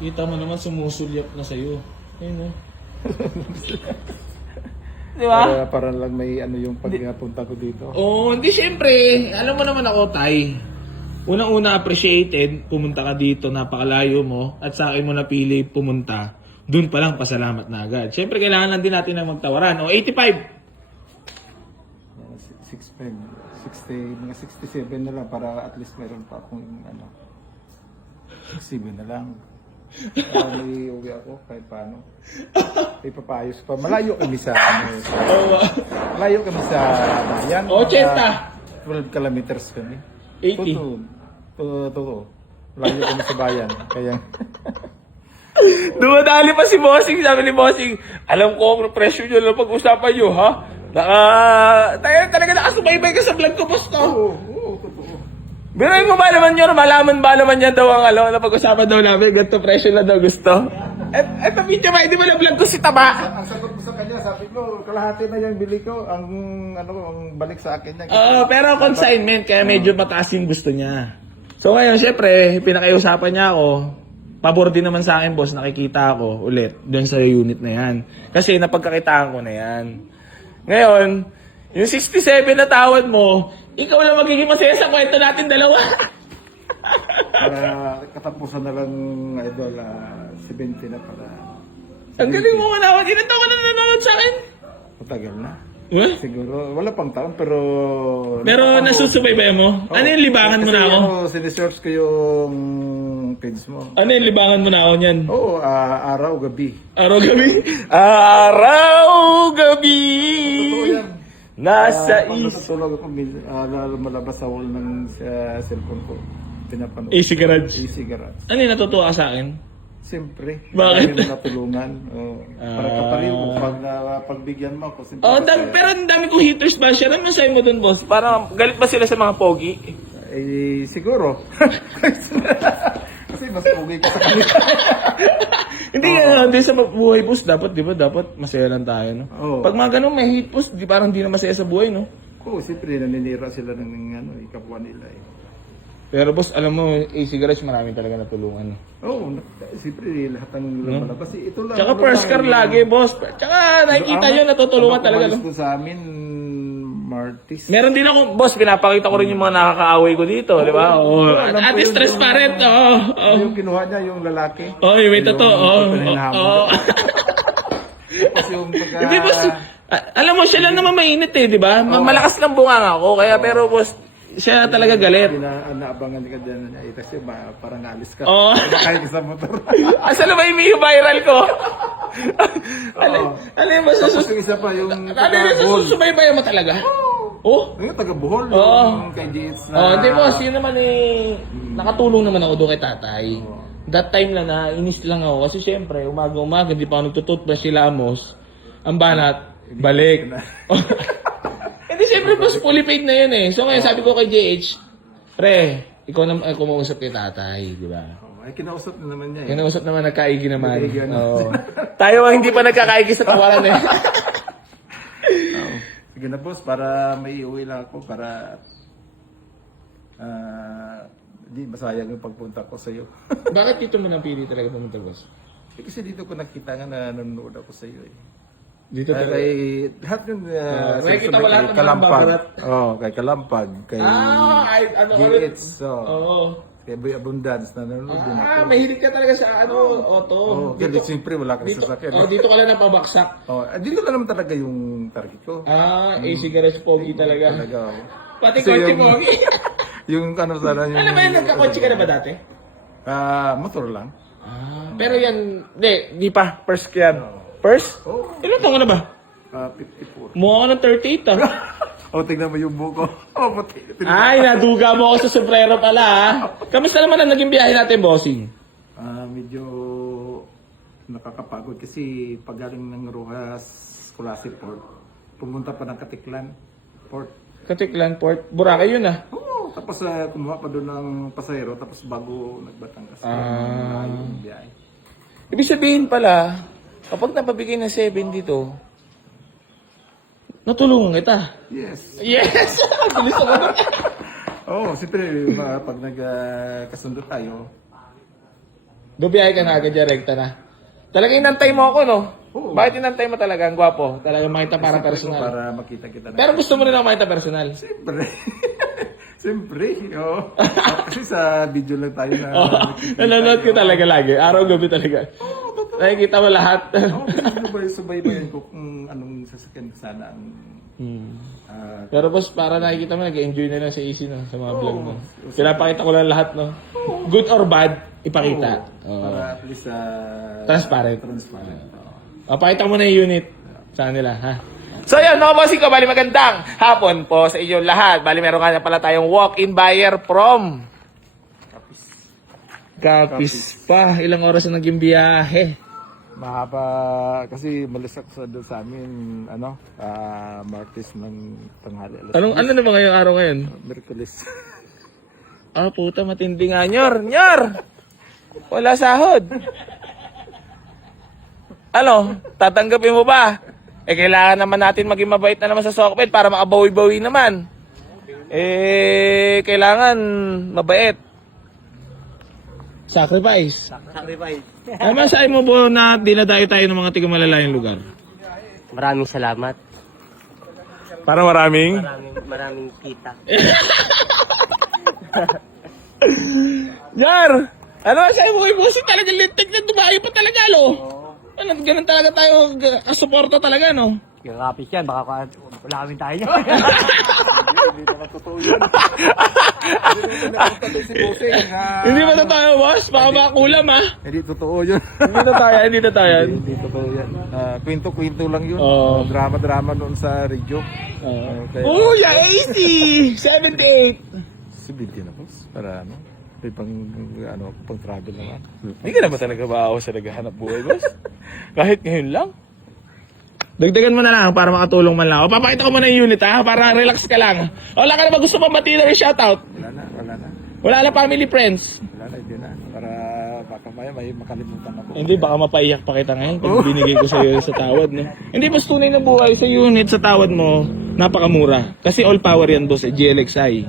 Kita mo naman sumusulyap na sa'yo. Ayun oh. Di ba? Para lang may ano yung pagpunta ko dito. Oo, hindi syempre. Alam mo naman ako, Tay. Unang-una appreciated, pumunta ka dito, napakalayo mo, at sa akin mo napili pumunta. Doon pa lang, pasalamat na agad. Syempre, kailangan lang din natin ng magtawaran. O, 85. 65, 60, mga 67 na lang para at least meron pa akong ano. 67 na lang. Para may uwi ako kahit paano. May papayos pa. Malayo kami sa ano. Malayo kami sa bayan. 80. 12 kilometers kami. 80. Totoo. Malayo kami sa bayan. Kaya Dumadali pa si Bossing. Sabi ni Bossing, alam ko ang presyo nyo lang pag-usapan nyo, ha? Talaga nakasubaybay ka sa vlog ko, boss ko. oo, totoo. Biruin mo ba naman yun? Malaman ba naman yan daw ang na pag-usapan daw namin? Ganito presyo lang daw gusto. Eto video ba? Hindi mo na vlog ko si Taba. Ang sagot ko sa kanya, sabi ko, kalahati na yung bili ko. Ang balik sa akin niya. Oo, pero consignment, kaya medyo mataas yung gusto niya. So ngayon, syempre, pinakaiusapan niya ako. Pabor din naman sa akin, boss, nakikita ako ulit doon sa unit na yan. Kasi napagkakitaan ko na yan. Ngayon, yung 67 na tawad mo, ikaw lang magiging masaya sa kwento natin dalawa. Para katapusan na lang, idol, 70 na para. Ang galing mo manawan. Ilan taon ka na nanonood sa akin? Matagal na. Huh? Siguro, wala pang taon, pero... Pero nasusubaybay mo? Ano yung libangan mo na ako? Kasi sinesearch ko yung page mo. Ano yung libangan mo na ako niyan? Oo, araw, gabi. Araw gabi? Araw gabi! Totoo yan. Nasa Pag is... natutulog ako, lumalabas sa wall ng cellphone ko. Pinapanood. AC Garage. AC Garage. Ano yung natutuwa ka sa akin? Siyempre. Bakit? Dami mo natulungan. Para kapariw mo, pagbigyan mo ako. Siyempre, Oh, pero ang dami kong haters ba siya? Ano masabi mo dun, boss? Parang galit ba sila sa mga pogi? siguro. Kasi mas pogi ka sa kanila. Hindi sa buhay, boss. Dapat, di ba? Dapat masaya lang tayo, no? Oo. Pag mga ganun, may hate post, parang di na masaya sa buhay, no? Oo, siyempre, naninira sila ng kapwa nila eh. Pero boss, alam mo, AC Garage marami talaga natulungan. Oo, siyempre, lahat ng lumalabas. Ito lang. Tsaka first car lagi, boss. Tsaka nakikita nyo, natutulungan talaga. Umalis ko sa amin, Martis. Meron din ako, boss, pinapakita ko rin yung mga nakakaaway ko dito, di ba? Oo. At least transparent, oo. Yung kinuha niya, yung lalaki. Oo, may totoo, oo. Tapos yung pagka... Hindi, boss, alam mo, siya lang naman mainit eh, di ba? Malakas lang bunganga ako, kaya pero boss, siya talaga galit. Naabangan ka dyan niya. Kasi parang alis ka. Oo. Kahit sa motor. Asa na ba yung viral ko? Alam mo, Tapos yung isa pa, yung taga-Bohol. susubaybayan mo talaga? Oh? Yung taga-Bohol, Oo. yung kay GH na... Oh, di boss, yun naman eh, nakatulong naman ako doon kay tatay. That time lang na, inis lang ako. Kasi syempre, umaga-umaga, di pa ako nagtututbrush si Lamos. Ang banat, balik. Hindi, syempre, boss, fully paid na yun eh. So ngayon, sabi ko kay JH, pre, ikaw na kumausap kay tatay, di ba? Ay, kinausap na naman niya eh. Kinausap naman, nagkaigi naman. Nagkaigi na. Oo. Tayo ang hindi pa nagkakaigi sa tawaran eh. Sige na boss, para may uwi lang ako para di masayang yung pagpunta ko sa iyo. Bakit dito mo napili talaga pumunta, boss? Kasi dito ko nakita nga na nanonood ako sa iyo eh. Dito talaga. Kay lahat yung nakikita mo lahat ng mga Kalampag. babarat. Kay Kalampag, kay Ano ulit? GH, Oo. kay Boy Abundance na nanonood din ako. Mahilig ka talaga sa auto. Kasi siyempre wala kang sasakyan. Dito ka lang napabaksak. Dito na naman talaga yung target ko. AC Garage Pogi talaga. Talaga. Pati Kasi kotse yung- Pogi. Yung ano sana yung... Ano ba yun? Nagkakotse ka na ba dati? Motor lang. Pero yan, di pa. First ka yan. First? Oh, Ilan taon ka na ba? 54. Mukha ka ng 38 ah. Tignan mo yung buko. Puti. Ay, naduga mo ako sa sombrero pala ah. Kamusta naman ang naging biyahe natin, bossing? Medyo nakakapagod kasi pag galing ng Rojas, Colasi Port, pumunta pa ng Katiklan Port. Katiklan Port. Boracay yun ah. Tapos kumuha pa doon ng pasahero, tapos bago nagbatangas. Yung biyahe. Ibig sabihin pala, kapag napabigay ng 7 dito, natulungan kita. Yes. Yes! Bilis ako doon. Siyempre, pag nagkasundo tayo, Dubiyahe ka na agad dyan, rekta na. Talagang inantay mo ako, no? Oo. Bakit inantay mo talaga? Ang gwapo. Talagang makita para personal. Para makita kita na. Pero gusto mo rin ako makita personal. Siyempre. Siyempre. Oo. Kasi sa video lang tayo na. Oh, nanonood ko talaga lagi. Araw-gabi talaga. Nakikita mo lahat. Oo, kasi subaybayan ko kung anong sasakyan sana ang Pero boss, para nakikita mo, nag-enjoy na lang sa easy, no? Sa mga vlog mo. Pinapakita ko lang lahat, no? Good or bad, ipakita. Oo. para at least Transparent. transparent. Pakita mo na yung unit sa kanila, ha? So yun, mga bossing ko, bali magandang hapon po sa inyo lahat. Bali meron nga na pala tayong walk-in buyer from Capiz pa. Ilang oras na naging biyahe? Mahaba kasi malisak doon sa amin Martes ng tanghali Ano na ba ngayong araw ngayon? Miyerkules. Puta, matindi nga, Nyor! Nyor! Wala sahod. Ano? Tatanggapin mo ba? Kailangan naman natin maging mabait na naman sa Sokped para makabawi-bawi naman. Kailangan mabait. Sacrifice. Ano masahe mo po na dinadayo tayo ng mga tiga-malalayang lugar? Maraming salamat. Para maraming? Maraming kita. Jar! Ano masahe mo kay Bossy? Talagang lintik na dumayo pa talaga, lo? Ano, ganun talaga tayo kasuporta talaga, no? Yung kapis yan, baka wala kami tayo. Hindi naman totoo yun. Hindi naman totoo si Bossing. Hindi ba na tayo, boss? Baka makulam, ha? Hindi totoo yun. Hindi na tayo, hindi na tayo. Hindi totoo yan. Kwento-kwento lang yun. Oo. Drama-drama noon sa radio. Okay. Oh, yeah, 80! 78! Si Binti na boss. Para may pang travel naman. Hindi ka na ba talaga maawa sa naghahanap buhay, boss? Kahit ngayon lang? Dagdagan mo na lang para makatulong man lang. O, papakita ko muna yung unit, ha? Para relax ka lang. O, wala ka na ba gusto pang batiin yung shoutout? Wala na. Wala na family, friends? Wala na, hindi na. Para baka may makalimutan ako. Hindi, baka mapaiyak pa kita ngayon pag binigay ko sa iyo sa tawad, no? Hindi, mas tunay na buhay sa unit, sa tawad mo, napakamura. Kasi all power yan, boss, GLXI.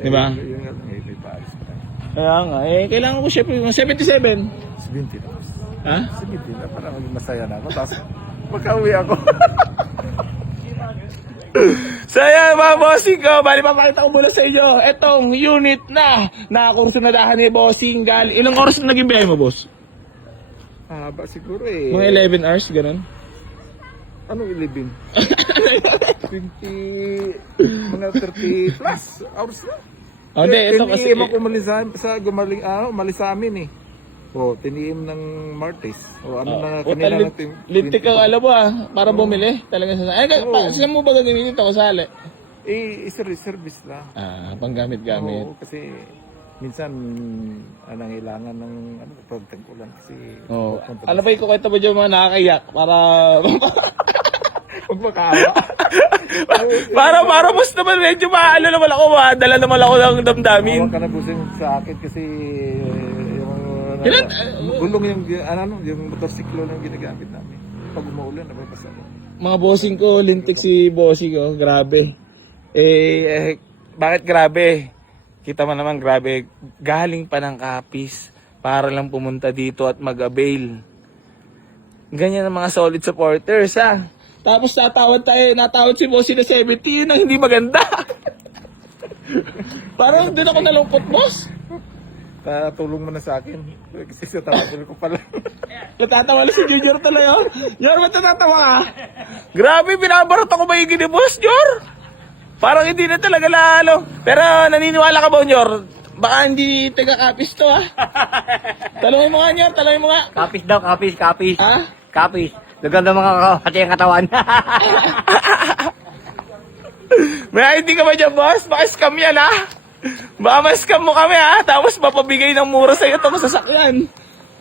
Di ba? Yung may paalis pa tayo. Kaya nga, kailangan ko syempre yung 77. Si Binti na boss. Ha? Si Binti na para maging masaya na ako. Tapos magka-uwi ako. So yan mga bossing ko, bali papakita ko muna sa inyo etong unit na nakakursunadahan ni Bossing ilang oras na naging biyahe mo, boss? Haba siguro eh. Mga 11 hours, ganun? Anong 11? 20, mga 30 plus hours na. Hindi, ito kasi... Tiniim ako umalis sa amin eh. Tiniim ng Martes. Kanina ng lintik ang alam mo para bumili. Talaga sa... saan mo ba gagawin ito kasali? Service lang. Panggamit-gamit. Oo, kasi minsan nangailangan ng pagtag-ulan kasi Alam ba yung kukwento mo dyan mga nakakaiyak para... magmakaawa. para mas naman medyo maano naman ako, dala naman ako ng damdamin. Huwag ka na busin sa akin kasi Kailan? gulong yung motorsiklo lang ginagamit namin. Pag umuulan, nababasa ko. Mga bossing ko, lintik si bossing ko, grabe. Bakit grabe? Kita mo naman, grabe. Galing pa ng Capiz para lang pumunta dito at mag-avail. Ganyan ang mga solid supporters, ha? Tapos natawad si bossing na 70, yun ang hindi maganda. Parang din ako nalungkot, boss. Tulong mo na sa akin. Kasi sa tawagin ko pala. Natatawa lang si Junior talaga. Jor, ba't natatawa ka? Grabe, binabarot ako maigi ni boss, Jor. Parang hindi na talaga lalo. Pero naniniwala ka ba, Jor? Baka hindi taga-Capiz to, ha? Talungin mo nga, Jor. Talungin mo nga. Kapis daw, kapis. Ha? Kapis. Lugan ng mga hati ang katawan. May ID ka ba dyan, boss? Baka scam yan, ha? Baka ma-scam mo kami, ha? Tapos mapabigay ng mura sa'yo itong sasakyan.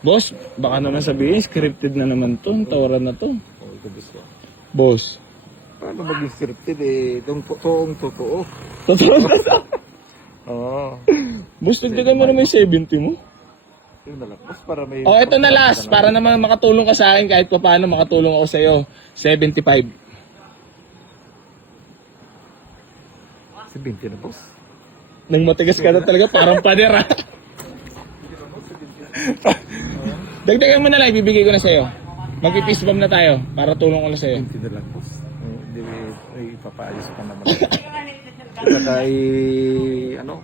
Boss, baka naman sabihin, scripted na naman to. Ang tawaran na to. Boss. Paano maging scripted eh? Totoong totoo. Totoo na to. Oo. Boss, nagdagan mo naman yung 70 mo. Yun na lang. Boss, para may... Oh, ito na last. Para naman makatulong ka sa akin kahit pa paano makatulong ako sa'yo. 75. Si Binti na boss. Nang matigas ka na talaga, parang panera. Dagdagan mo na lang, ibibigay ko na sa'yo. Mag-fist bump na tayo para tulong ko na sa'yo. 20 na lang, boss. Hindi, ay, ipapaayos pa naman. Saka ano?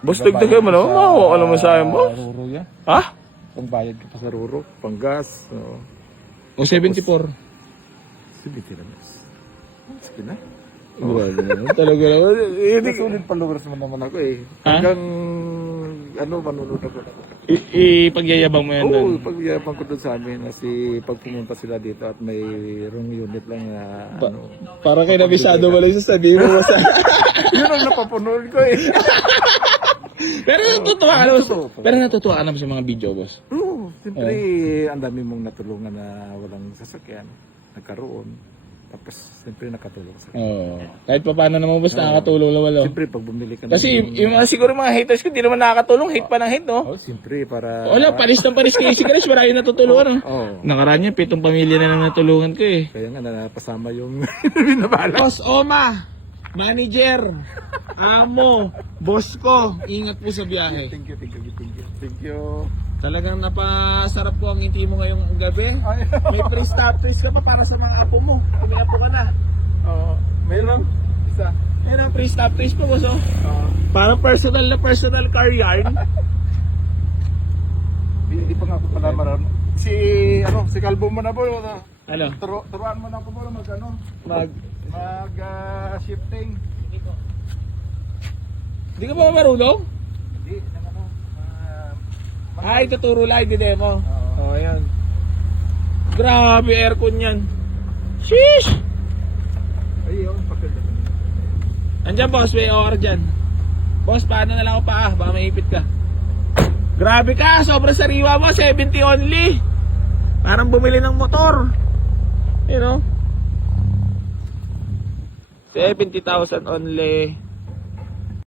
Boss, dagdagan mo na. Mahawa ka naman sa'yo, boss. Ruro yan. Ha? Kung bayad ka pa sa ruro, panggas. O 74. 70 na, boss. Sige na. Grabe naman. Talaga naman. Sulit pa lugar naman ako eh. Ha? Hanggang manunod ako. Ipagyayabang mo yan doon. Oo, pagyayabang ko doon sa amin kasi pag pumunta sila dito at may wrong unit lang na Parang kayo nabisado mo lang sasabihin mo sa... yun ang napapunol ko eh. Pero natutuwa ka naman. Totoo po. Pero natutuwa ka naman sa mga video, boss. Oo, siyempre ang dami mong natulungan na walang sasakyan, nagkaroon. Tapos siyempre nakatulong sa akin. Oo. Kahit pa paano naman, boss, nakakatulong naman. Siyempre pag bumili ka Kasi yung mga siguro mga haters ko, di naman nakakatulong. Hate pa ng hate, no? siyempre para... Wala, panis ng panis kay si Chris. Marami natutulungan, no? Oo. Nakaraan niya, 7 pamilya na lang natulungan ko, eh. Kaya nga napasama yung binabala. Boss Oma, manager, amo, boss ko, ingat po sa biyahe. Thank you. Thank you. Talagang napasarap po ang ngiti mo ngayong gabi. May free stop trees ka pa para sa mga apo mo. Kung may apo ka na. Oo. Mayroon. Isa. Ayun ang free stop trees po, boss, oh. Parang personal na personal car yarn. Hindi pa nga ako pala marunong. Si Calvo mo na po. Ano? Turuan mo na ako po mag shifting. Hindi ka ba marunong? Hindi, Ay, tuturo lang, hindi demo. Oo, ayan. Grabe, aircon yan. Sheesh! Ay, pakil. Andiyan, boss, may OR dyan. Boss, paano na lang ako pa, baka maipit ka. Grabe ka, sobrang sariwa mo, 70 only. Parang bumili ng motor. You know? 70,000 only.